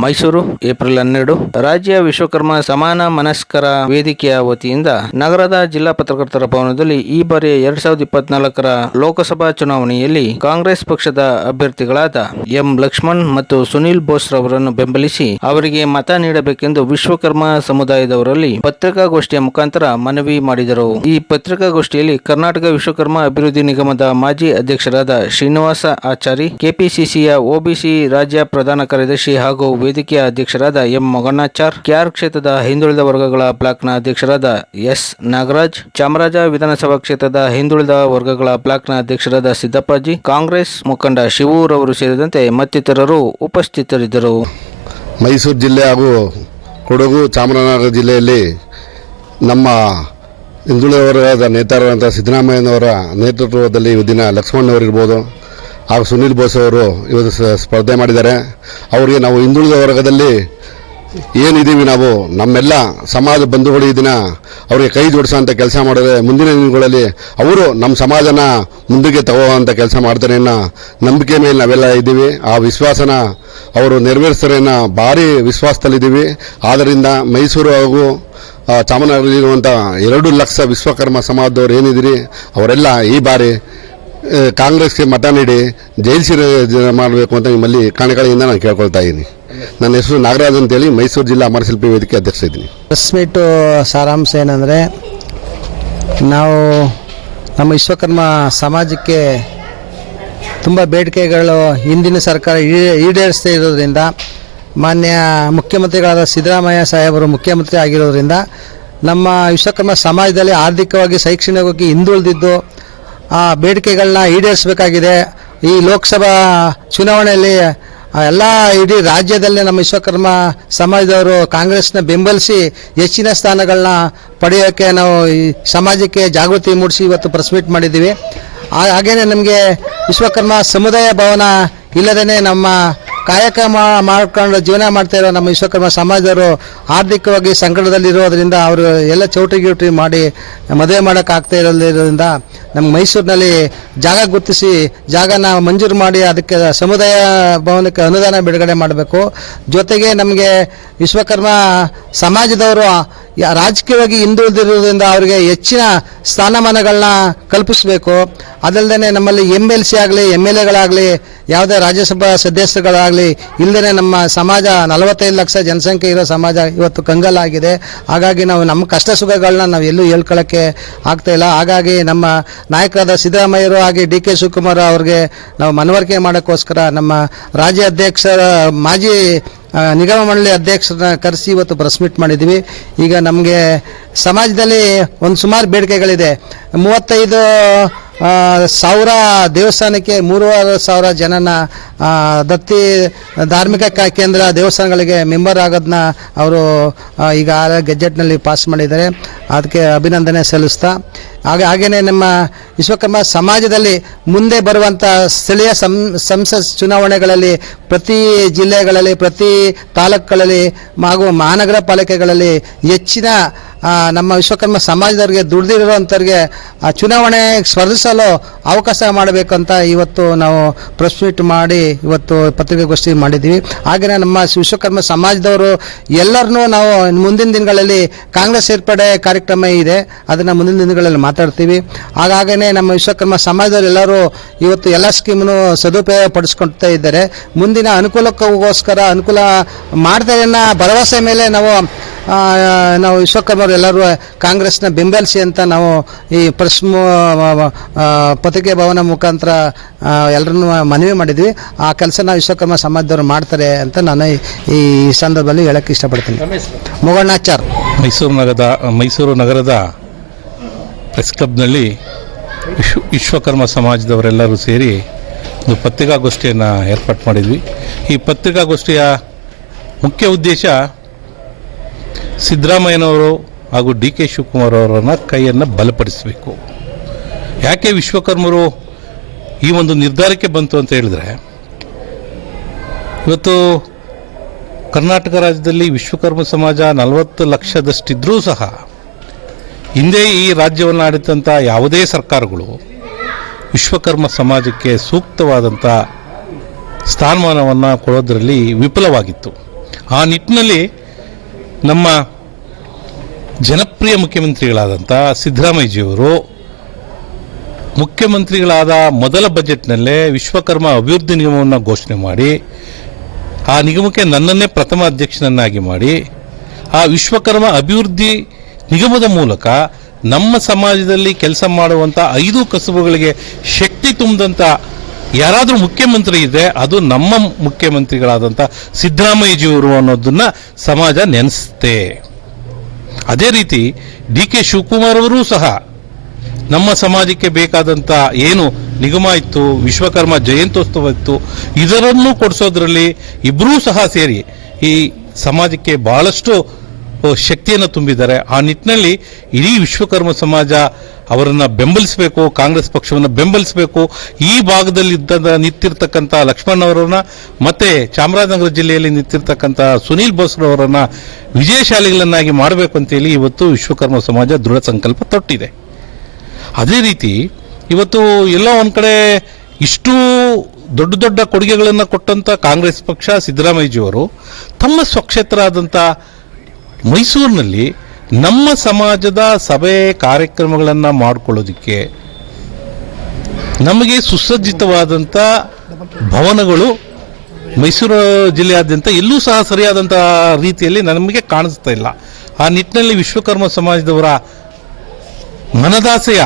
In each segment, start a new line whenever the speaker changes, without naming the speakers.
Mysuru, April ಹನ್ನೆರಡು, ರಾಜ್ಯ ವಿಶ್ವಕರ್ಮ ಸಮಾನ ಮನಸ್ಕರ ವೇದಿಕೆಯ ವತಿಯಿಂದ ನಗರದ ಜಿಲ್ಲಾ ಪತ್ರಕರ್ತರ ಭವನದಲ್ಲಿ ಈ ಬಾರಿಯ ಎರಡ್ ಸಾವಿರದ ಇಪ್ಪತ್ನಾಲ್ಕರ ಲೋಕಸಭಾ ಚುನಾವಣೆಯಲ್ಲಿ ಕಾಂಗ್ರೆಸ್ ಪಕ್ಷದ ಅಭ್ಯರ್ಥಿಗಳಾದ ಎಂ ಲಕ್ಷ್ಮಣ್ ಮತ್ತು ಸುನೀಲ್ ಬೋಸ್ ರವರನ್ನು ಬೆಂಬಲಿಸಿ ಅವರಿಗೆ ಮತ ನೀಡಬೇಕೆಂದು ವಿಶ್ವಕರ್ಮ ಸಮುದಾಯದವರಲ್ಲಿ ಪತ್ರಿಕಾಗೋಷ್ಠಿಯ ಮುಖಾಂತರ ಮನವಿ ಮಾಡಿದರು. ಈ ಪತ್ರಿಕಾಗೋಷ್ಠಿಯಲ್ಲಿ ಕರ್ನಾಟಕ ವಿಶ್ವಕರ್ಮ ಅಭಿವೃದ್ಧಿ ನಿಗಮದ ಮಾಜಿ ಅಧ್ಯಕ್ಷರಾದ ಶ್ರೀನಿವಾಸ ಆಚಾರಿ, ಕೆಪಿಸಿಸಿಯ ಒಬಿಸಿ ರಾಜ್ಯ ಪ್ರಧಾನ ಕಾರ್ಯದರ್ಶಿ ಹಾಗೂ ವೇದಿಕೆಯ ಅಧ್ಯಕ್ಷರಾದ ಎಂ ಮೊಗಣ್ಣಾಚಾರ್, ಕ್ಯಾರ್ ಕ್ಷೇತ್ರದ ಹಿಂದುಳಿದ ವರ್ಗಗಳ ಬ್ಲಾಕ್ನ ಅಧ್ಯಕ್ಷರಾದ ಎಸ್ ನಾಗರಾಜ್, ಚಾಮರಾಜ ವಿಧಾನಸಭಾ ಕ್ಷೇತ್ರದ ಹಿಂದುಳಿದ ವರ್ಗಗಳ ಬ್ಲಾಕ್ನ ಅಧ್ಯಕ್ಷರಾದ ಸಿದ್ದಪ್ಪಾಜಿ, ಕಾಂಗ್ರೆಸ್ ಮುಖಂಡ ಶಿವೂರವರು ಸೇರಿದಂತೆ ಮತ್ತಿತರರು ಉಪಸ್ಥಿತರಿದ್ದರು.
ಮೈಸೂರು ಜಿಲ್ಲೆ ಹಾಗೂ ಕೊಡಗು ಚಾಮರಾಜನಗರ ಜಿಲ್ಲೆಯಲ್ಲಿ ನಮ್ಮ ಹಿಂದುಳಿದ ವರ್ಗದ ನೇತಾರರಾದಂಥ ಸಿದ್ದರಾಮಯ್ಯನವರ ನೇತೃತ್ವದಲ್ಲಿ ದಿನ ಲಕ್ಷ್ಮಣ್ಣವರಿರ್ಬೋದು ಹಾಗೂ ಸುನೀಲ್ ಬೋಸ್ ಅವರು ಇವತ್ತು ಸ್ಪರ್ಧೆ ಮಾಡಿದ್ದಾರೆ. ಅವರಿಗೆ ನಾವು ಹಿಂದುಳಿದ ವರ್ಗದಲ್ಲಿ ಏನಿದ್ದೀವಿ ನಾವು, ನಮ್ಮೆಲ್ಲ ಸಮಾಜ ಬಂಧುಗಳು ಈ ದಿನ ಅವರಿಗೆ ಕೈ ಜೋಡಿಸುವಂಥ ಕೆಲಸ ಮಾಡಿದ್ರೆ ಮುಂದಿನ ದಿನಗಳಲ್ಲಿ ಅವರು ನಮ್ಮ ಸಮಾಜನ ಮುಂದಕ್ಕೆ ತಗೋವಂಥ ಕೆಲಸ ಮಾಡ್ತಾರೆ ಅನ್ನೋ ನಂಬಿಕೆ ಮೇಲೆ ನಾವೆಲ್ಲ ಇದ್ದೀವಿ. ಆ ವಿಶ್ವಾಸನ ಅವರು ನೆರವೇರಿಸ್ತಾರೆ ಅನ್ನೋ ಭಾರಿ ವಿಶ್ವಾಸದಲ್ಲಿದ್ದೀವಿ ಆದ್ದರಿಂದ ಮೈಸೂರು ಹಾಗೂ ಚಾಮರಾಜನಗರದಲ್ಲಿರುವಂಥ ಎರಡು ಲಕ್ಷ ವಿಶ್ವಕರ್ಮ ಸಮಾಜದವ್ರು ಏನಿದ್ದೀರಿ, ಅವರೆಲ್ಲ ಈ ಬಾರಿ ಕಾಂಗ್ರೆಸ್ಗೆ ಮತ ನೀಡಿ ಜೈಲ್ಸಿರ ಮಾಡಬೇಕು ಅಂತ ನಿಮ್ಮಲ್ಲಿ ಕಣಗಳಿಂದ ನಾನು ಕೇಳ್ಕೊಳ್ತಾ ಇದ್ದೀನಿ. ನನ್ನ ಹೆಸರು ನಾಗರಾಜ್ ಅಂತೇಳಿ ಮೈಸೂರು ಜಿಲ್ಲಾ ಅಮರಶಿಲ್ಪಿ ವೇದಿಕೆ ಅಧ್ಯಕ್ಷ ಇದ್ದೀನಿ.
ಪ್ರೆಸ್ ಮೀಟು ಸಾರಾಂಶ ಏನಂದರೆ, ನಾವು ನಮ್ಮ ವಿಶ್ವಕರ್ಮ ಸಮಾಜಕ್ಕೆ ತುಂಬ ಬೇಡಿಕೆಗಳು ಹಿಂದಿನ ಸರ್ಕಾರ ಈಡೇರಿಸ್ತಾ ಇರೋದ್ರಿಂದ, ಮಾನ್ಯ ಮುಖ್ಯಮಂತ್ರಿಗಳಾದ ಸಿದ್ದರಾಮಯ್ಯ ಸಾಹೇಬರು ಮುಖ್ಯಮಂತ್ರಿ ಆಗಿರೋದ್ರಿಂದ, ನಮ್ಮ ವಿಶ್ವಕರ್ಮ ಸಮಾಜದಲ್ಲಿ ಆರ್ಥಿಕವಾಗಿ, ಶೈಕ್ಷಣಿಕವಾಗಿ ಹಿಂದುಳಿದಿದ್ದು ಆ ಬೇಡಿಕೆಗಳನ್ನ ಈಡೇರಿಸಬೇಕಾಗಿದೆ. ಈ ಲೋಕಸಭಾ ಚುನಾವಣೆಯಲ್ಲಿ ಎಲ್ಲ ಇಡೀ ರಾಜ್ಯದಲ್ಲಿ ನಮ್ಮ ವಿಶ್ವಕರ್ಮ ಸಮಾಜದವರು ಕಾಂಗ್ರೆಸ್ನ ಬೆಂಬಲಿಸಿ ಹೆಚ್ಚಿನ ಸ್ಥಾನಗಳನ್ನ ಪಡೆಯೋಕ್ಕೆ ನಾವು ಈ ಸಮಾಜಕ್ಕೆ ಜಾಗೃತಿ ಮೂಡಿಸಿ ಇವತ್ತು ಪ್ರೆಸ್ ಮೀಟ್ ಮಾಡಿದ್ದೀವಿ. ಹಾಗೆಯೇ ನಮಗೆ ವಿಶ್ವಕರ್ಮ ಸಮುದಾಯ ಭವನ ಇಲ್ಲದೇ ನಮ್ಮ ಕಾರ್ಯಕ್ರಮ ಮಾಡ್ಕೊಂಡು ಜೀವನ ಮಾಡ್ತಾ ಇರೋ ನಮ್ಮ ವಿಶ್ವಕರ್ಮ ಸಮಾಜದವರು ಆರ್ಥಿಕವಾಗಿ ಸಂಕಟದಲ್ಲಿರೋದ್ರಿಂದ ಅವರು ಎಲ್ಲ ಚೌಟ್ರಿ ಗಿೌಟ್ರಿ ಮಾಡಿ ಮದುವೆ ಮಾಡೋಕ್ಕಾಗ್ತಾ ಇರೋದ್ರಿಂದ ನಮ್ಮ ಮೈಸೂರಿನಲ್ಲಿ ಜಾಗ ಗುರುತಿಸಿ ಜಾಗನ ಮಂಜೂರು ಮಾಡಿ ಅದಕ್ಕೆ ಸಮುದಾಯ ಭವನಕ್ಕೆ ಅನುದಾನ ಬಿಡುಗಡೆ ಮಾಡಬೇಕು. ಜೊತೆಗೆ ನಮಗೆ ವಿಶ್ವಕರ್ಮ ಸಮಾಜದವರು ರಾಜಕೀಯವಾಗಿ ಹಿಂದುಳಿದಿರುವುದರಿಂದ ಅವರಿಗೆ ಹೆಚ್ಚಿನ ಸ್ಥಾನಮಾನಗಳನ್ನ ಕಲ್ಪಿಸಬೇಕು. ಅದಲ್ಲದೆ ನಮ್ಮಲ್ಲಿ ಎಂ ಎಲ್ ಸಿ ಆಗಲಿ ಎಂ ಎಲ್ ಎಗಳಾಗಲಿ ಯಾವುದೇ ರಾಜ್ಯಸಭಾ ಸದಸ್ಯರುಗಳಾಗಲಿ ಇಲ್ಲದೇ ನಮ್ಮ ಸಮಾಜ ನಲವತ್ತೈದು ಲಕ್ಷ ಜನಸಂಖ್ಯೆ ಇರೋ ಸಮಾಜ ಇವತ್ತು ಕಂಗಲಾಗಿದೆ ಹಾಗಾಗಿ ನಾವು ನಮ್ಮ ಕಷ್ಟ ಸುಖಗಳನ್ನ ನಾವು ಎಲ್ಲೂ ಹೇಳ್ಕೊಳ್ಳೋಕ್ಕೆ ಆಗ್ತಾ ಇಲ್ಲ. ಹಾಗಾಗಿ ನಮ್ಮ ನಾಯಕರಾದ ಸಿದ್ದರಾಮಯ್ಯರು ಹಾಗೆ ಡಿ ಕೆ ಶಿವಕುಮಾರ್ ಅವ್ರಿಗೆ ನಾವು ಮನವರಿಕೆ ಮಾಡೋಕ್ಕೋಸ್ಕರ ನಮ್ಮ ರಾಜ್ಯ ಅಧ್ಯಕ್ಷರ, ಮಾಜಿ ನಿಗಮ ಮಂಡಳಿ ಅಧ್ಯಕ್ಷರನ್ನ ಕರೆಸಿ ಇವತ್ತು ಪ್ರೆಸ್ ಮೀಟ್ ಮಾಡಿದ್ದೀವಿ. ಈಗ ನಮಗೆ ಸಮಾಜದಲ್ಲಿ ಒಂದು ಸುಮಾರು ಬೇಡಿಕೆಗಳಿದೆ. ಮೂವತ್ತೈದು ಸಾವಿರ ದೇವಸ್ಥಾನಕ್ಕೆ ಮೂರುವರೆ ಸಾವಿರ ಜನನ ದತ್ತಿ ಧಾರ್ಮಿಕ ಕೇಂದ್ರ ದೇವಸ್ಥಾನಗಳಿಗೆ ಮೆಂಬರ್ ಆಗೋದನ್ನ ಅವರು ಈಗ ಗೆಜೆಟ್ನಲ್ಲಿ ಪಾಸ್ ಮಾಡಿದ್ದಾರೆ. ಅದಕ್ಕೆ ಅಭಿನಂದನೆ ಸಲ್ಲಿಸ್ತಾ ಹಾಗೆ ಹಾಗೆಯೇ ನಮ್ಮ ವಿಶ್ವಕರ್ಮ ಸಮಾಜದಲ್ಲಿ ಮುಂದೆ ಬರುವಂಥ ಸ್ಥಳೀಯ ಸಂ, ಸಂಸತ್ ಚುನಾವಣೆಗಳಲ್ಲಿ ಪ್ರತಿ ಜಿಲ್ಲೆಗಳಲ್ಲಿ, ಪ್ರತಿ ತಾಲೂಕುಗಳಲ್ಲಿ ಹಾಗೂ ಮಹಾನಗರ ಪಾಲಿಕೆಗಳಲ್ಲಿ ಹೆಚ್ಚಿನ ನಮ್ಮ ವಿಶ್ವಕರ್ಮ ಸಮಾಜದವ್ರಿಗೆ ದುಡ್ದಿರೋವಂಥವ್ರಿಗೆ ಆ, ಚುನಾವಣೆ ಸ್ಪರ್ಧಿಸಲು ಅವಕಾಶ ಮಾಡಬೇಕಂತ ಇವತ್ತು ನಾವು ಪ್ರೆಸ್ ಮೀಟ್ ಮಾಡಿ ಇವತ್ತು ಪತ್ರಿಕಾಗೋಷ್ಠಿ ಮಾಡಿದ್ದೀವಿ. ಹಾಗೆಯೇ ನಮ್ಮ ವಿಶ್ವಕರ್ಮ ಸಮಾಜದವರು ಎಲ್ಲರನ್ನೂ ನಾವು ಮುಂದಿನ ದಿನಗಳಲ್ಲಿ ಕಾಂಗ್ರೆಸ್ ಸೇರ್ಪಡೆ ಕಾರ್ಯಕ್ರಮ ಇದೆ. ಅದನ್ನು ಮುಂದಿನ ದಿನಗಳಲ್ಲಿ ಮಾತಾಡ್ತೀವಿ. ಹಾಗಾಗೇ ನಮ್ಮ ವಿಶ್ವಕರ್ಮ ಸಮಾಜದವರು ಎಲ್ಲರೂ ಇವತ್ತು ಎಲ್ಲ ಸ್ಕೀಮನ್ನು ಸದುಪಯೋಗ ಪಡಿಸ್ಕೊಳ್ತಾ ಇದ್ದಾರೆ. ಮುಂದಿನ ಅನುಕೂಲಕ್ಕೋಸ್ಕರ ಅನುಕೂಲ ಮಾಡ್ತಾರೆ ಅನ್ನೋ ಭರವಸೆ ಮೇಲೆ ನಾವು ನಾವು ವಿಶ್ವಕರ್ಮರು ಎಲ್ಲರೂ ಕಾಂಗ್ರೆಸ್ನ ಬೆಂಬಲಿಸಿ ಅಂತ ನಾವು ಈ ಪ್ರೆಸ್ ಪತ್ರಿಕೆ ಭವನ ಮುಖಾಂತರ ಎಲ್ಲರನ್ನು ಮನವಿ ಮಾಡಿದ್ವಿ. ಆ ಕೆಲಸನ ವಿಶ್ವಕರ್ಮ ಸಮಾಜದವರು ಮಾಡ್ತಾರೆ ಅಂತ ನಾನು ಈ- ಈ ಸಂದರ್ಭದಲ್ಲಿ ಹೇಳಕ್ಕೆ ಇಷ್ಟಪಡ್ತೀನಿ. ಮೊಗಣ್ಣಾಚಾರ್
ಮೈಸೂರು ನಗರದ ಮೈಸೂರು ನಗರದ ಪ್ರೆಸ್ ಕ್ಲಬ್ನಲ್ಲಿ ವಿಶ್ವ ವಿಶ್ವಕರ್ಮ ಸಮಾಜದವರೆಲ್ಲರೂ ಸೇರಿ ಒಂದು ಪತ್ರಿಕಾಗೋಷ್ಠಿಯನ್ನು ಏರ್ಪಾಟ್ ಮಾಡಿದ್ವಿ. ಈ ಪತ್ರಿಕಾಗೋಷ್ಠಿಯ ಮುಖ್ಯ ಉದ್ದೇಶ ಸಿದ್ದರಾಮಯ್ಯನವರು ಹಾಗೂ ಡಿ ಕೆ ಶಿವಕುಮಾರ್ ಅವರನ್ನ ಕೈಯನ್ನು ಬಲಪಡಿಸಬೇಕು. ಯಾಕೆ ವಿಶ್ವಕರ್ಮರು ಈ ಒಂದು ನಿರ್ಧಾರಕ್ಕೆ ಬಂತು ಅಂತ ಹೇಳಿದ್ರೆ, ಇವತ್ತು ಕರ್ನಾಟಕ ರಾಜ್ಯದಲ್ಲಿ ವಿಶ್ವಕರ್ಮ ಸಮಾಜ ನಲವತ್ತು ಲಕ್ಷದಷ್ಟಿದ್ರೂ ಸಹ ಹಿಂದೆ ಈ ರಾಜ್ಯವನ್ನು ಆಡಿದಂಥ ಯಾವುದೇ ಸರ್ಕಾರಗಳು ವಿಶ್ವಕರ್ಮ ಸಮಾಜಕ್ಕೆ ಸೂಕ್ತವಾದಂಥ ಸ್ಥಾನಮಾನವನ್ನು ಕೊಡೋದರಲ್ಲಿ ವಿಫಲವಾಗಿತ್ತು. ಆ ನಿಟ್ಟಿನಲ್ಲಿ ನಮ್ಮ ಜನಪ್ರಿಯ ಮುಖ್ಯಮಂತ್ರಿಗಳಾದಂಥ ಸಿದ್ದರಾಮಯ್ಯಜಿಯವರು ಮುಖ್ಯಮಂತ್ರಿಗಳಾದ ಮೊದಲ ಬಜೆಟ್ನಲ್ಲೇ ವಿಶ್ವಕರ್ಮ ಅಭಿವೃದ್ಧಿ ನಿಗಮವನ್ನು ಘೋಷಣೆ ಮಾಡಿ, ಆ ನಿಗಮಕ್ಕೆ ನನ್ನನ್ನೇ ಪ್ರಥಮ ಅಧ್ಯಕ್ಷನನ್ನಾಗಿ ಮಾಡಿ, ಆ ವಿಶ್ವಕರ್ಮ ಅಭಿವೃದ್ಧಿ ನಿಗಮದ ಮೂಲಕ ನಮ್ಮ ಸಮಾಜದಲ್ಲಿ ಕೆಲಸ ಮಾಡುವಂಥ ಐದು ಕಸುಬುಗಳಿಗೆ ಶಕ್ತಿ ತುಂಬಿದಂಥ ಯಾರಾದರೂ ಮುಖ್ಯಮಂತ್ರಿ ಇದೆ ಅದು ನಮ್ಮ ಮುಖ್ಯಮಂತ್ರಿಗಳಾದಂಥ ಸಿದ್ದರಾಮಯ್ಯಜಿಯವರು ಅನ್ನೋದನ್ನು ಸಮಾಜ ನೆನೆಸುತ್ತೆ. ಅದೇ ರೀತಿ ಡಿ ಕೆ ಶಿವಕುಮಾರ್ ಅವರೂ ಸಹ ನಮ್ಮ ಸಮಾಜಕ್ಕೆ ಬೇಕಾದಂಥ ಏನು ನಿಗಮ ಇತ್ತು, ವಿಶ್ವಕರ್ಮ ಜಯಂತ್ಯೋತ್ಸವ ಇತ್ತು, ಇದರನ್ನು ಕೊಡಿಸೋದ್ರಲ್ಲಿ ಇಬ್ಬರೂ ಸಹ ಸೇರಿ ಈ ಸಮಾಜಕ್ಕೆ ಬಹಳಷ್ಟು ಶಕ್ತಿಯನ್ನು ತುಂಬಿದ್ದಾರೆ. ಆ ನಿಟ್ಟಿನಲ್ಲಿ ಇಡೀ ವಿಶ್ವಕರ್ಮ ಸಮಾಜ ಅವರನ್ನು ಬೆಂಬಲಿಸಬೇಕು, ಕಾಂಗ್ರೆಸ್ ಪಕ್ಷವನ್ನು ಬೆಂಬಲಿಸಬೇಕು. ಈ ಭಾಗದಲ್ಲಿ ಇದ್ದ ನಿಂತಿರ್ತಕ್ಕಂಥ ಲಕ್ಷ್ಮಣ್ ಮತ್ತೆ ಚಾಮರಾಜನಗರ ಜಿಲ್ಲೆಯಲ್ಲಿ ನಿಂತಿರ್ತಕ್ಕಂಥ ಸುನೀಲ್ ಬೋಸ್ರವರನ್ನು ವಿಜಯಶಾಲಿಗಳನ್ನಾಗಿ ಮಾಡಬೇಕು ಅಂತೇಳಿ ಇವತ್ತು ವಿಶ್ವಕರ್ಮ ಸಮಾಜ ದೃಢ ಸಂಕಲ್ಪ ತೊಟ್ಟಿದೆ. ಅದೇ ರೀತಿ ಇವತ್ತು ಎಲ್ಲ ಒಂದು ಕಡೆ ಇಷ್ಟು ದೊಡ್ಡ ದೊಡ್ಡ ಕೊಡುಗೆಗಳನ್ನು ಕೊಟ್ಟಂತ ಕಾಂಗ್ರೆಸ್ ಪಕ್ಷ ಸಿದ್ದರಾಮಯ್ಯಜಿಯವರು ತಮ್ಮ ಸ್ವಕ್ಷೇತ್ರ ಆದಂಥ ಮೈಸೂರಿನಲ್ಲಿ ನಮ್ಮ ಸಮಾಜದ ಸಭೆ ಕಾರ್ಯಕ್ರಮಗಳನ್ನು ಮಾಡಿಕೊಳ್ಳೋದಕ್ಕೆ ನಮಗೆ ಸುಸಜ್ಜಿತವಾದಂಥ ಭವನಗಳು ಮೈಸೂರು ಜಿಲ್ಲೆಯಾದ್ಯಂತ ಎಲ್ಲೂ ಸಹ ಸರಿಯಾದಂಥ ರೀತಿಯಲ್ಲಿ ನಮಗೆ ಕಾಣಿಸ್ತಾ ಇಲ್ಲ. ಆ ನಿಟ್ಟಿನಲ್ಲಿ ವಿಶ್ವಕರ್ಮ ಸಮಾಜದವರ ಮನದಾಸೆಯ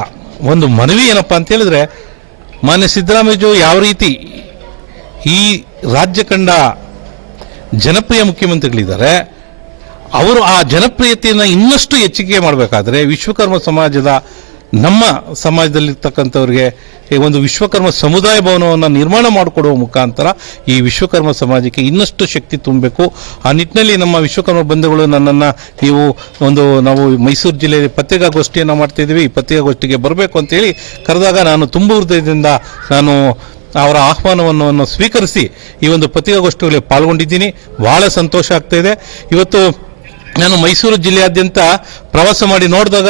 ಒಂದು ಮನವಿ ಏನಪ್ಪ ಅಂತ ಹೇಳಿದ್ರೆ, ಮಾನ್ಯ ಸಿದ್ದರಾಮಯ್ಯಜು ಯಾವ ರೀತಿ ಈ ರಾಜ್ಯ ಕಂಡ ಜನಪ್ರಿಯ ಮುಖ್ಯಮಂತ್ರಿಗಳಿದ್ದಾರೆ ಅವರು ಆ ಜನಪ್ರಿಯತೆಯನ್ನು ಇನ್ನಷ್ಟು ಹೆಚ್ಚಿಗೆ ಮಾಡಬೇಕಾದ್ರೆ ವಿಶ್ವಕರ್ಮ ಸಮಾಜದ, ನಮ್ಮ ಸಮಾಜದಲ್ಲಿರ್ತಕ್ಕಂಥವ್ರಿಗೆ ಈ ಒಂದು ವಿಶ್ವಕರ್ಮ ಸಮುದಾಯ ಭವನವನ್ನು ನಿರ್ಮಾಣ ಮಾಡಿಕೊಡುವ ಮುಖಾಂತರ ಈ ವಿಶ್ವಕರ್ಮ ಸಮಾಜಕ್ಕೆ ಇನ್ನಷ್ಟು ಶಕ್ತಿ ತುಂಬಬೇಕು. ಆ ನಿಟ್ಟಿನಲ್ಲಿ ನಮ್ಮ ವಿಶ್ವಕರ್ಮ ಬಂಧುಗಳು ನನ್ನನ್ನು ನೀವು ಒಂದು, ನಾವು ಮೈಸೂರು ಜಿಲ್ಲೆಯಲ್ಲಿ ಪತ್ರಿಕಾಗೋಷ್ಠಿಯನ್ನು ಮಾಡ್ತಾ ಇದ್ದೀವಿ ಈ ಪತ್ರಿಕಾಗೋಷ್ಠಿಗೆ ಬರಬೇಕು ಅಂತೇಳಿ ಕರೆದಾಗ ನಾನು ತುಂಬ ಹೃದಯದಿಂದ ನಾನು ಅವರ ಆಹ್ವಾನವನ್ನು ಸ್ವೀಕರಿಸಿ ಈ ಒಂದು ಪತ್ರಿಕಾಗೋಷ್ಠಿಗಳಲ್ಲಿ ಪಾಲ್ಗೊಂಡಿದ್ದೀನಿ. ಬಹಳ ಸಂತೋಷ ಆಗ್ತಾ ಇದೆ. ಇವತ್ತು ನಾನು ಮೈಸೂರು ಜಿಲ್ಲೆಯಾದ್ಯಂತ ಪ್ರವಾಸ ಮಾಡಿ ನೋಡಿದಾಗ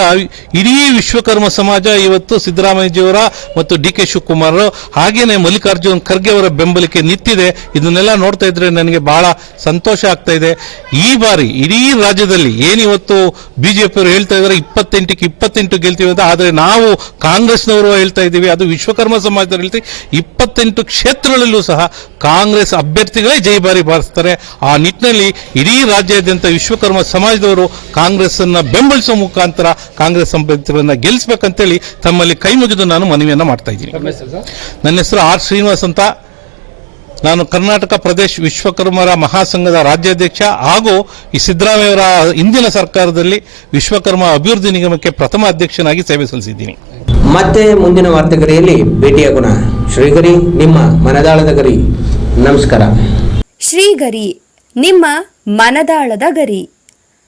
ಇಡೀ ವಿಶ್ವಕರ್ಮ ಸಮಾಜ ಇವತ್ತು ಸಿದ್ದರಾಮಯ್ಯಜಿಯವರ ಮತ್ತು ಡಿ ಕೆ ಶಿವಕುಮಾರ್ ಹಾಗೆಯೇ ಮಲ್ಲಿಕಾರ್ಜುನ್ ಖರ್ಗೆ ಅವರ ಬೆಂಬಲಕ್ಕೆ ನಿಂತಿದೆ. ಇದನ್ನೆಲ್ಲ ನೋಡ್ತಾ ಇದ್ರೆ ನನಗೆ ಬಹಳ ಸಂತೋಷ ಆಗ್ತಾ ಇದೆ. ಈ ಬಾರಿ ಇಡೀ ರಾಜ್ಯದಲ್ಲಿ ಏನಿವತ್ತು ಬಿಜೆಪಿ ಅವರು ಹೇಳ್ತಾ ಇದ್ದಾರೆ, ಇಪ್ಪತ್ತೆಂಟಕ್ಕೆ ಇಪ್ಪತ್ತೆಂಟು ಗೆಲ್ತೀವಿ ಅಂತ. ಆದರೆ ನಾವು ಕಾಂಗ್ರೆಸ್ನವರು ಹೇಳ್ತಾ ಇದ್ದೀವಿ, ಅದು ವಿಶ್ವಕರ್ಮ ಸಮಾಜದಲ್ಲಿ ಹೇಳ್ತೀವಿ ಇಪ್ಪತ್ತೆಂಟು ಕ್ಷೇತ್ರಗಳಲ್ಲೂ ಸಹ ಕಾಂಗ್ರೆಸ್ ಅಭ್ಯರ್ಥಿಗಳೇ ಜೈ ಬಾರಿ ಬಾರಿಸ್ತಾರೆ. ಆ ನಿಟ್ಟಿನಲ್ಲಿ ಇಡೀ ರಾಜ್ಯಾದ್ಯಂತ ವಿಶ್ವಕರ್ಮ ಸಮಾಜದವರು ಕಾಂಗ್ರೆಸ್ ಅನ್ನ ಬೆಂಬಲಿಸುವ ಮುಖಾಂತರ ಕಾಂಗ್ರೆಸ್ ಅಭ್ಯರ್ಥಿಗಳನ್ನ ಗೆಲ್ಲಿಸಬೇಕಂತೇಳಿ ತಮ್ಮಲ್ಲಿ ಕೈ ಮುಗಿದು ನಾನು ಮನವಿಯನ್ನ ಮಾಡ್ತಾ ಇದ್ದೀನಿ. ನನ್ನ ಹೆಸರು ಆರ್ ಶ್ರೀನಿವಾಸ್ ಅಂತ. ನಾನು ಕರ್ನಾಟಕ ಪ್ರದೇಶ ವಿಶ್ವಕರ್ಮರ ಮಹಾಸಂಘದ ರಾಜ್ಯಾಧ್ಯಕ್ಷ ಹಾಗೂ ಈ ಸಿದ್ದರಾಮಯ್ಯವರ ಹಿಂದಿನ ಸರ್ಕಾರದಲ್ಲಿ ವಿಶ್ವಕರ್ಮ ಅಭಿವೃದ್ಧಿ ನಿಗಮಕ್ಕೆ ಪ್ರಥಮ ಅಧ್ಯಕ್ಷನಾಗಿ ಸೇವೆ ಸಲ್ಲಿಸಿದ್ದೀನಿ.
ಮತ್ತೆ ಮುಂದಿನ ವಾರ್ತೆಗರಿಯಲ್ಲಿ ಭೇಟಿಯಾಗೋಣ ಶ್ರೀಗರಿ ನಿಮ್ಮ ಮನದಾಳದ ಗರಿ. ನಮಸ್ಕಾರ.
ಶ್ರೀಗರಿ ನಿಮ್ಮ ಮನದಾಳದ ಗರಿ.